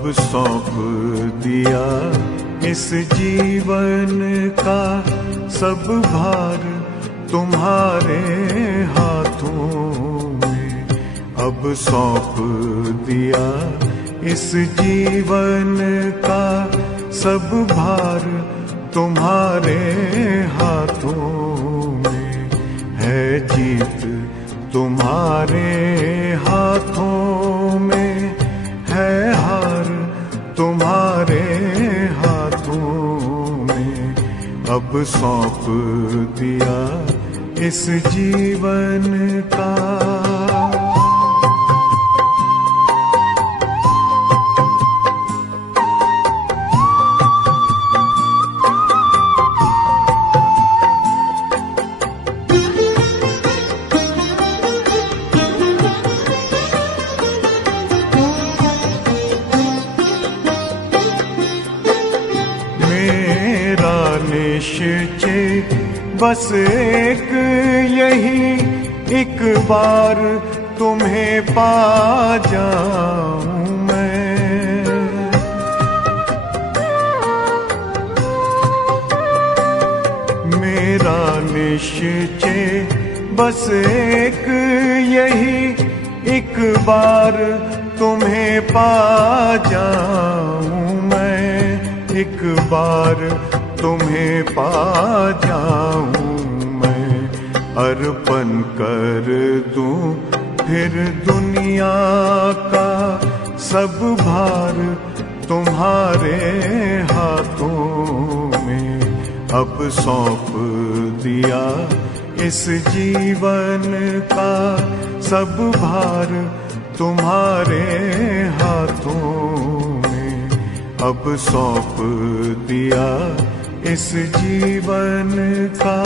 अब सौंप दिया इस जीवन का सब भार तुम्हारे हाथों में। अब सौंप दिया इस जीवन का सब भार तुम्हारे हाथों में। है जीत तुम्हारे हाथों में, है हार तुम्हारे हाथों में। अब सौंप दिया इस जीवन का। निश्चय बस एक यही, एक बार तुम्हें पा जाऊं मैं। मेरा निश्चय बस एक यही, एक बार तुम्हें पा जाऊं मैं। एक बार तुम्हें पा जाऊं मैं। अर्पण कर दूं फिर दुनिया का सब भार तुम्हारे हाथों में। अब सौंप दिया इस जीवन का सब भार तुम्हारे हाथों में। अब सौंप दिया इस जीवन का।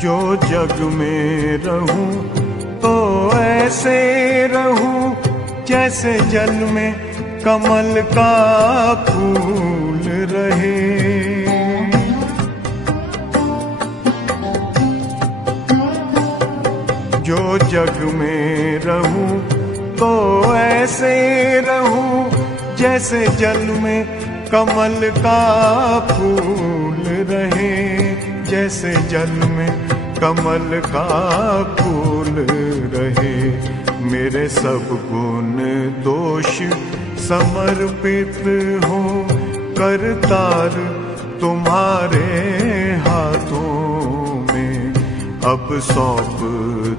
जो जग में रहूं तो ऐसे रहूं जैसे जल में कमल का फूल रहे। जो जग में रहूं तो ऐसे रहूं जैसे जल में कमल का फूल रहे। जैसे जल में कमल का फूल रहे। मेरे सब गुण दोष समर्पित हो करतार तुम्हारे हाथों में। अब सौंप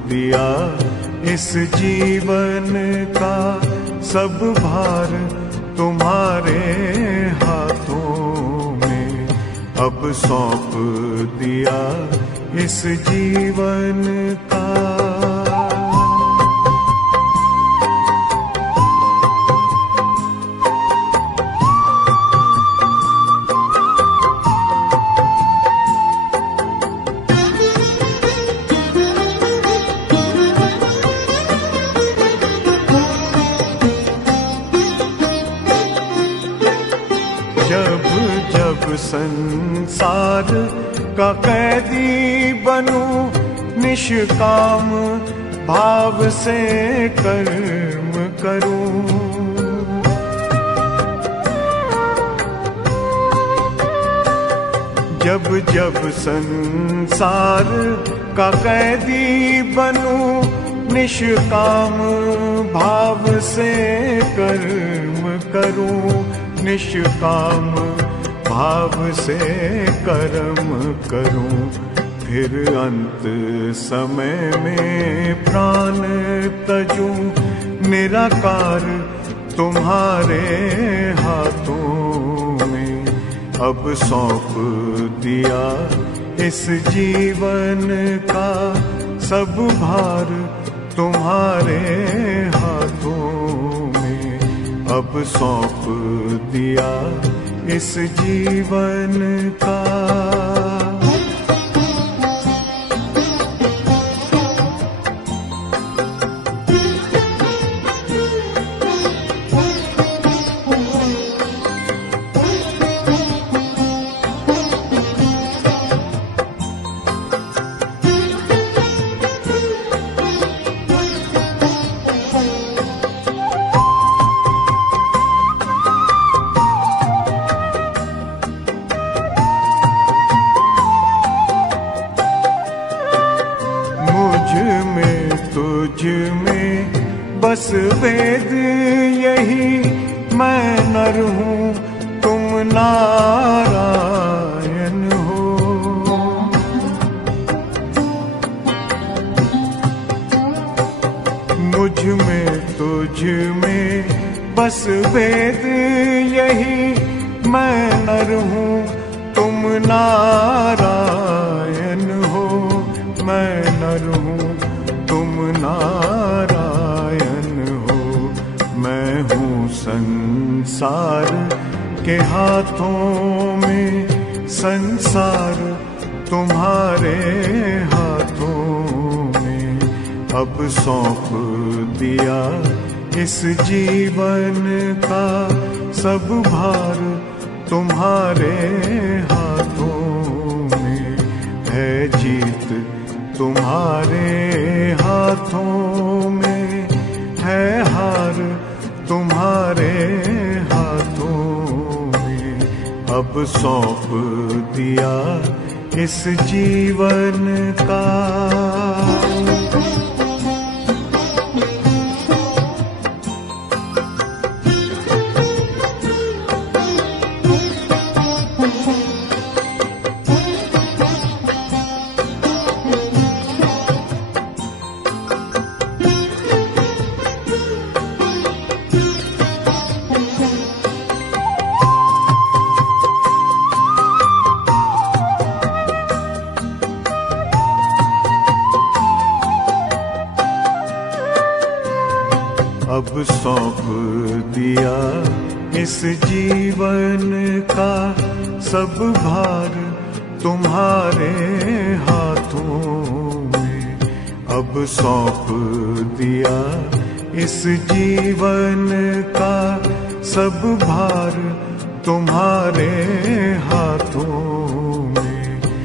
दिया इस जीवन का सब भार तुम्हारे हाथों में। अब सौंप दिया इस जीवन का। जब जब संसार का कैदी बनूं निष्काम भाव से कर्म करूं। जब जब संसार का कैदी बनूं निष्काम भाव से कर्म करूं। निष्काम भाव से कर्म करूं। फिर अंत समय में प्राण तजूं निराकार तुम्हारे हाथों में। अब सौंप दिया इस जीवन का सब भार तुम्हारे हाथों में अब सौंप दिया इस जीवन का। तुझ में बस वेद यही, मैं नर हूँ तुम नारायण हो। मुझ में तुझ में बस वेद यही, मैं नर हूँ तुम नारायण हो। मैं नर हूँ तुम नारायण हो। मैं हूँ संसार के हाथों में, संसार तुम्हारे हाथों में अब सौंप दिया इस जीवन का। सब भार तुम्हारे हाथों में है, जीत तुम्हारे हाथों में है, हार तुम्हारे हाथों में अब सौंप दिया इस जीवन का। अब सौंप दिया इस जीवन का। सब भार तुम्हारे हाथों में अब सौंप दिया इस जीवन का। सब भार तुम्हारे हाथों